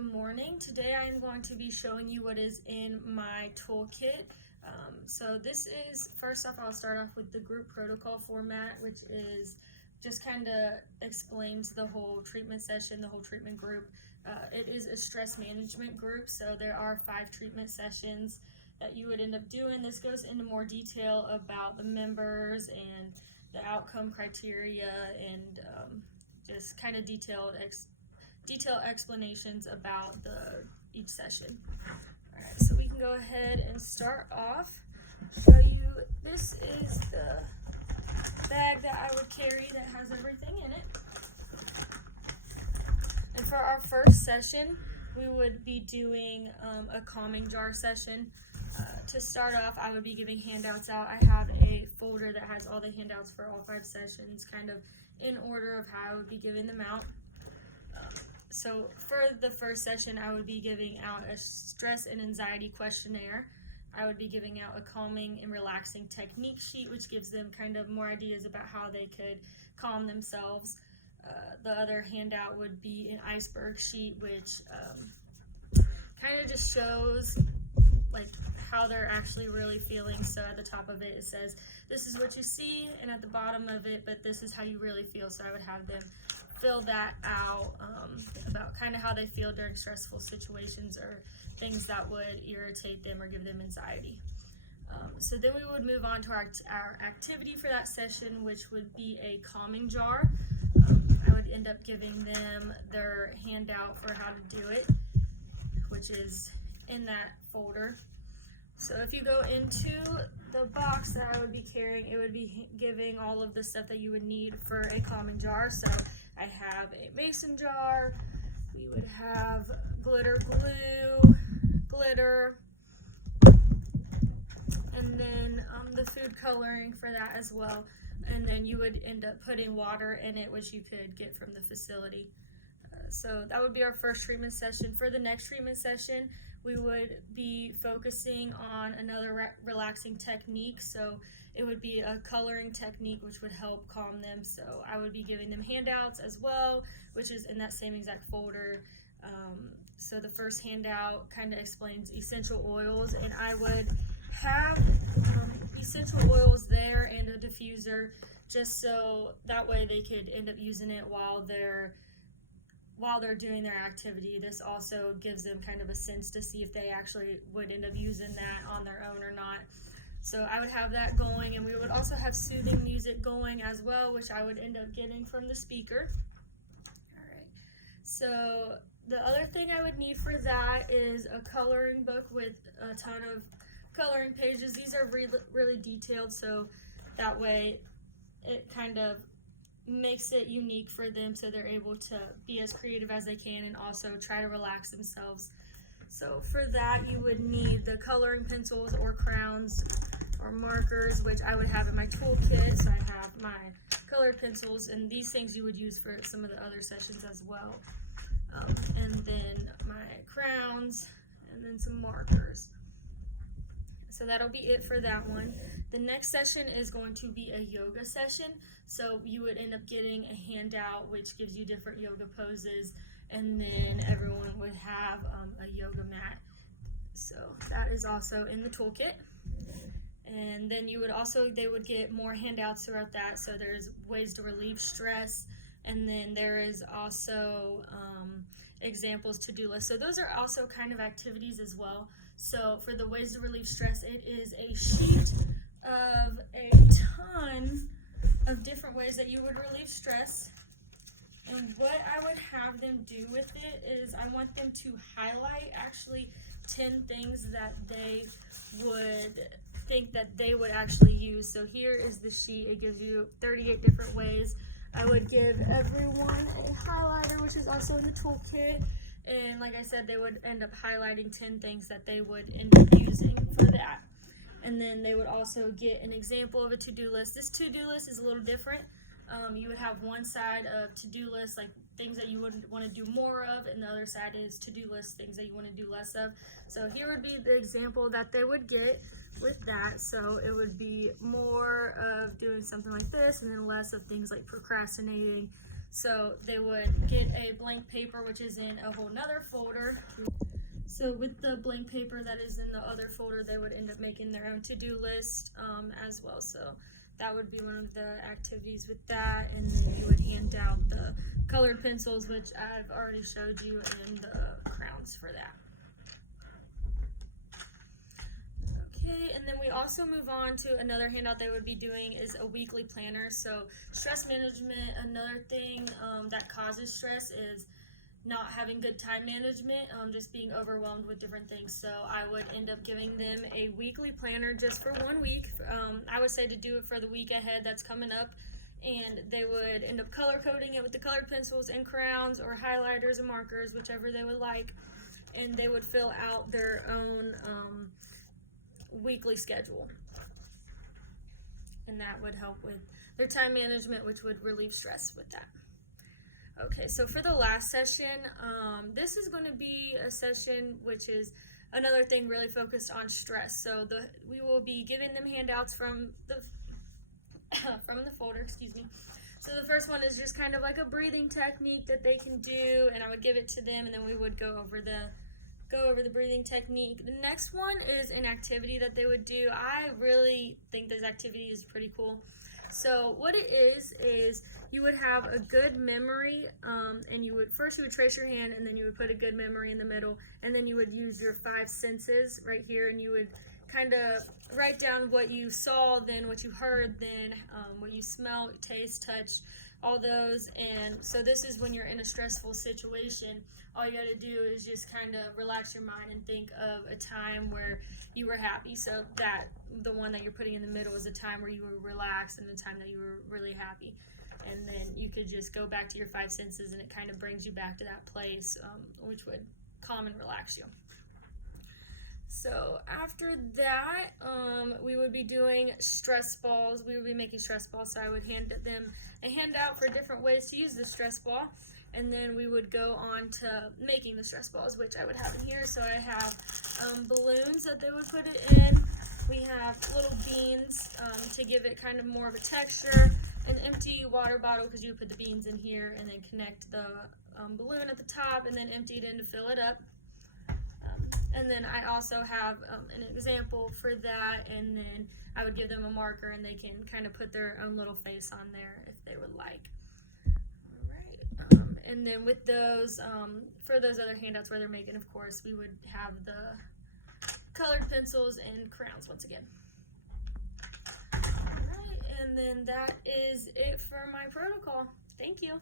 Good morning. Today I am going to be showing you what is in my toolkit. So this is, first off, I'll start off with the group protocol format, which is just kind of explains the whole treatment session, the whole treatment group. It is a stress management group, so there are 5 treatment sessions that you would end up doing. This goes into more detail about the members and the outcome criteria and just kind of detailed explanations about each session. Alright, so we can go ahead and start off. Show you, this is the bag that I would carry that has everything in it. And for our first session, we would be doing a calming jar session. To start off, I would be giving handouts out. I have a folder that has all the handouts for all 5 sessions, kind of in order of how I would be giving them out. So for the first session, I would be giving out a stress and anxiety questionnaire. I would be giving out a calming and relaxing technique sheet, which gives them kind of more ideas about how they could calm themselves. The other handout would be an iceberg sheet, which kind of just shows like how they're actually really feeling. So at the top of it, it says, this is what you see, and at the bottom of it, but this is how you really feel. So I would have them fill that out about kind of how they feel during stressful situations or things that would irritate them or give them anxiety. So then we would move on to our activity for that session, which would be a calming jar. I would end up giving them their handout for how to do it, which is in that folder. So if you go into the box that I would be carrying, it would be giving all of the stuff that you would need for a calming jar. So I have a mason jar, we would have glitter glue, glitter, and then the food coloring for that as well. And then you would end up putting water in it, which you could get from the facility. So that would be our first treatment session. For the next treatment session, we would be focusing on another relaxing technique. So it would be a coloring technique, which would help calm them. So I would be giving them handouts as well, which is in that same exact folder. So the first handout kind of explains essential oils, and I would have essential oils there and a diffuser, just so that way they could end up using it while they're doing their activity. This also gives them kind of a sense to see if they actually would end up using that on their own or not. So I would have that going, and we would also have soothing music going as well, which I would end up getting from the speaker. Alright, so the other thing I would need for that is a coloring book with a ton of coloring pages. These are really detailed, so that way it kind of makes it unique for them, so they're able to be as creative as they can and also try to relax themselves. So for that, you would need the coloring pencils or crowns or markers, which I would have in my toolkit. So I have my colored pencils, and these things you would use for some of the other sessions as well. And then my crowns, and then some markers. So that'll be it for that one. The next session is going to be a yoga session. So you would end up getting a handout which gives you different yoga poses, and then everyone would have a yoga mat. So that is also in the toolkit. And then they would get more handouts throughout that. So there's ways to relieve stress, and then there is also examples, to-do lists. So those are also kind of activities as well. So for the ways to relieve stress, it is a sheet of a ton of different ways that you would relieve stress. And what I would have them do with it is I want them to highlight actually 10 things that they would think that they would actually use. So here is the sheet. It gives you 38 different ways. I would give everyone a highlighter, which is also in the toolkit. And like I said, they would end up highlighting 10 things that they would end up using for that. And then they would also get an example of a to-do list. This to-do list is a little different. You would have one side of to-do list, like things that you would want to do more of, and the other side is to-do list, things that you want to do less of. So here would be the example that they would get with that. So it would be more of doing something like this, and then less of things like procrastinating. So they would get a blank paper, which is in a whole nother folder. So with the blank paper that is in the other folder, they would end up making their own to-do list as well. So that would be one of the activities with that. And then you would hand out the colored pencils, which I've already showed you, and the crowns for that. Okay, and then we also move on to another handout they would be doing is a weekly planner. So stress management, another thing that causes stress is not having good time management, just being overwhelmed with different things. So I would end up giving them a weekly planner just for 1 week. I would say to do it for the week ahead that's coming up, and they would end up color coding it with the colored pencils and crayons or highlighters and markers, whichever they would like, and they would fill out their own weekly schedule, and that would help with their time management, which would relieve stress with that. Okay, so for the last session, this is going to be a session which is another thing really focused on stress. So we will be giving them handouts from the folder, excuse me. So the first one is just kind of like a breathing technique that they can do, and I would give it to them, and then we would go over the breathing technique. The next one is an activity that they would do. I really think this activity is pretty cool. So what it is you would have a good memory, and you would trace your hand, and then you would put a good memory in the middle, and then you would use your 5 senses right here, and you would kind of write down what you saw, then what you heard, then what you smelled, taste, touch, all those. And so this is when you're in a stressful situation. All you got to do is just kind of relax your mind and think of a time where you were happy. So that the one that you're putting in the middle is a time where you were relaxed and the time that you were really happy. And then you could just go back to your 5 senses, and it kind of brings you back to that place, which would calm and relax you. So after that, we would be doing stress balls. We would be making stress balls, so I would hand them a handout for different ways to use the stress ball, and then we would go on to making the stress balls, which I would have in here. So I have balloons that they would put it in. We have little beans to give it kind of more of a texture, an empty water bottle because you would put the beans in here, and then connect the balloon at the top, and then empty it in to fill it up. And then I also have an example for that, and then I would give them a marker, and they can kind of put their own little face on there if they would like. All right. And then with those, for those other handouts where they're making, of course, we would have the colored pencils and crayons once again. All right, and then that is it for my protocol. Thank you.